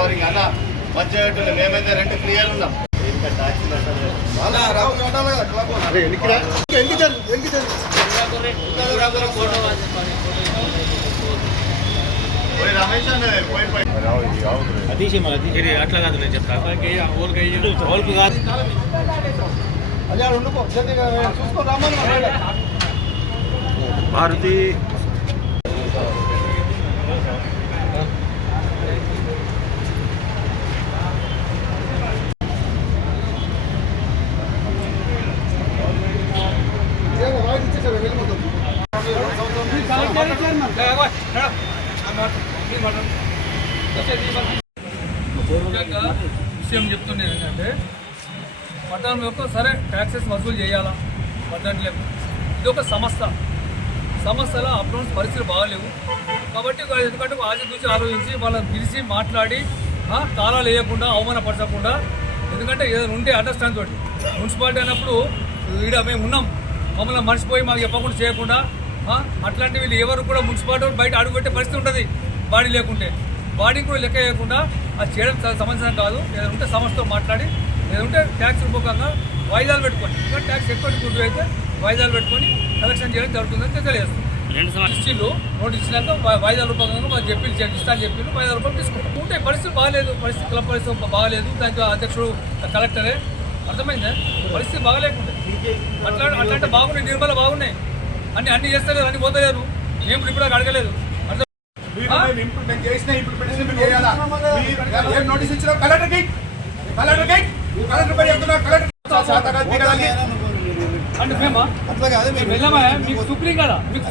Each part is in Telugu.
కవరింగ్ అన్న మంచిగా పెట్టండి మేమైతే రెండు క్లియర్ ఉన్నాం. ఇంకా టాక్సీ అలా రావు ఉండాలి కదా క్లబ్ ముఖ్యంగా విషయం చెప్తుండేది ఏంటంటే పట్టణం యొక్క సరే ట్యాక్సెస్ వసూలు చేయాలా? పట్టట్లేదు ఇది ఒక సంస్థ సంస్థలో అప్డౌన్స్ పరిస్థితులు బాగాలేవు. కాబట్టి ఎందుకంటే ఆచి చూసి ఆలోచించి వాళ్ళని పిలిచి మాట్లాడి తాళాలు వేయకుండా అవమానపరచకుండా ఎందుకంటే ఏదైనా ఉంటే అండర్స్టాండ్ తోటి. మున్సిపాలిటీ అయినప్పుడు ఈడ మేము ఉన్నాం. మమ్మల్ని మర్చిపోయి మాకు చెప్పకుండా చేయకుండా అట్లాంటి వీళ్ళు ఎవరు కూడా మున్సిపాలిటీ బయట అడుగుపెట్టే పరిస్థితి ఉంటుంది. బాడీ లేకుంటే. బాడీ కూడా లెక్క చేయకుండా అది చేయడం సమంజసం కాదు. ఏదైనా ఉంటే సంస్థతో మాట్లాడి ఉంటే ట్యాక్స్ రూపకంగా వాయిదాలు పెట్టుకోండి. ఇంకా ట్యాక్స్ ఎక్కువ గుర్తు అయితే వాయిదాలు పెట్టుకొని కలెక్షన్ చేయడం జరుగుతుందని తెలియజేస్తుంది. రెండు ఇచ్చిళ్ళు నోట్ ఇచ్చినాక వా- వాయిదా రూపంగా మాకు చెప్పి ఇస్తాను చెప్పి వాయిదా రూపం తీసుకుంటాం ఉంటే పరిస్థితి బాగాలేదు. పరిస్థితి క్లబ్ పరిస్థితి బాగాలేదు. దానికి అధ్యక్షుడు కలెక్టరే. అర్థమైందా? పరిస్థితి బాగాలేకుంటే. అట్లా అట్లాంటి బాగున్నాయి నిర్మల బాగున్నాయి. అన్ని అన్ని చేస్తలేరు అన్ని పోతలేరు మేము ఇప్పుడు అడగలేదు. ఇంప్లిమెంట్ చేసిన ఇంప్లిమెంటేషన్ చేయాలా? ఏం నోటీస్ ఇచ్చినా కలెక్టర్కి కలెక్టర్కి కలెక్టర్ పై చెప్తున్నా కలెక్టర్ శాతగా దిగడానికి అంటే మేమా? అట్లా కాదు మేము వెళ్ళమా? మీకు సుప్రీం కదా? మీకు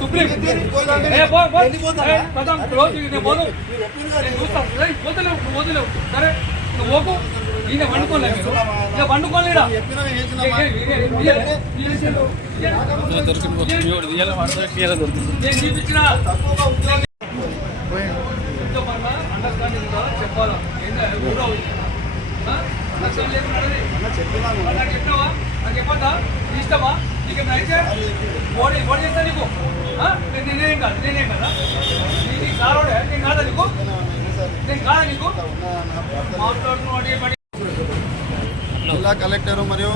చూస్తా. పోతలేవు పోతలేవు. సరే. నువ్వు పోకు ఈయన వండుకోలే మీరు ఇక వండుకోలేడా? చెప్పాలా? నాకు నాకు చెప్పినావా నాకు చెప్పొద్దా ఇష్టమా నీకు అయితే ఓడి ఓడి చేస్తా నీకు? నేను కాదు నేనేం కదా నీ- నీ కారోడే నేను కాదా నీకు జిల్లా కలెక్టర్ మరియు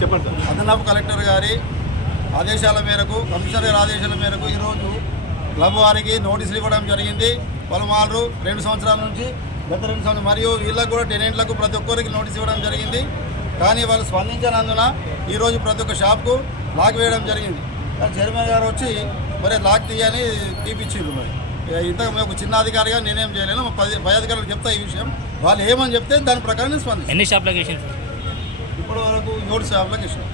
చెప్పండి సార్. అదనపు కలెక్టర్ గారి ఆదేశాల మేరకు కమిషనర్ గారి ఆదేశాల మేరకు ఈరోజు క్లబ్ వారికి నోటీసులు ఇవ్వడం జరిగింది. పలుమార్లు రెండు సంవత్సరాల నుంచి గత రెండు సంవత్సరాలు మరియు వీళ్ళకు కూడా టెనెంట్లకు ప్రతి ఒక్కరికి నోటీస్ ఇవ్వడం జరిగింది. కానీ వాళ్ళు స్పందించనందున ఈరోజు ప్రతి ఒక్క షాప్కు లాక్ వేయడం జరిగింది. చైర్మన్ గారు వచ్చి మరి లాక్ తీయని తీపిచ్చిండ్రు మరి. ఇక ఇంత ఒక చిన్న అధికారిగా నేనేం చేయలేను పది పై అధికారులకు చెప్తా ఈ విషయం. వాళ్ళు ఏమని చెప్తే దాని ప్రకారం నేను స్పందిస్తాను ఎన్ని షాప్లకి ఇప్పటి వరకు ఏడు షాపులకు ఇష్టం